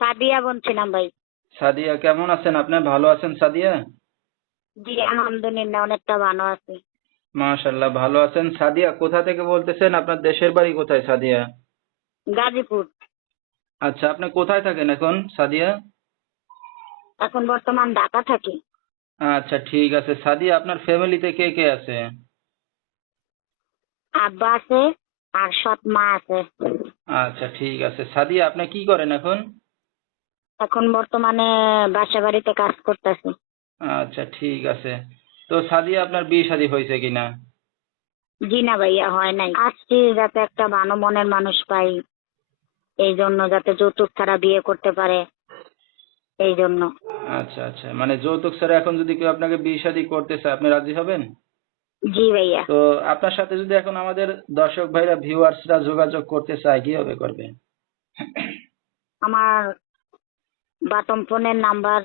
সাদিয়া বলছিলাম ভাই। সাদিয়া, কেমন আছেন আপনি? ভালো আছেন সাদিয়া? জি আলহামদুলিল্লাহ অনেকটা ভালো আছি। মাশাআল্লাহ, ভালো আছেন। সাদিয়া, কোথা থেকে বলতেছেন? আপনার দেশের বাড়ি কোথায় সাদিয়া? গাজীপুর। আচ্ছা, আপনি কোথায় থাকেন এখন সাদিয়া? এখন বর্তমান ঢাকা থাকি। আচ্ছা, ঠিক আছে। সাদিয়া, আপনার ফ্যামিলিতে কে কে আছে? আব্বা আছে আর সৎ মা আছে। আচ্ছা, ঠিক আছে। সাদিয়া, আপনি কি করেন এখন? এখন বর্তমানে বাসা বাড়িতে কাজ করতেছি। আচ্ছা, ঠিক আছে। তো সাদিয়া, আপনার বিয়ে শাদী হয়েছে কিনা? জি না ভাইয়া, হয় নাই। আসছি যাতে একটা ভালো মনের মানুষ পাই, এই জন্য যাতে যৌতুক ছাড়া বিয়ে করতে পারে, এই জন্য। আচ্ছা আচ্ছা, মানে যৌতুক ছাড়া এখন যদি কেউ আপনাকে বিয়ে শাদী করতে চায়, আপনি রাজি হবেন? জি ভাইয়া। তো আপনার সাথে যদি এখন আমাদের দর্শক ভাইরা, ভিউয়ার্সরা যোগাযোগ করতে চায়, কিভাবে করবে? আমার বাটম ফোনের নাম্বার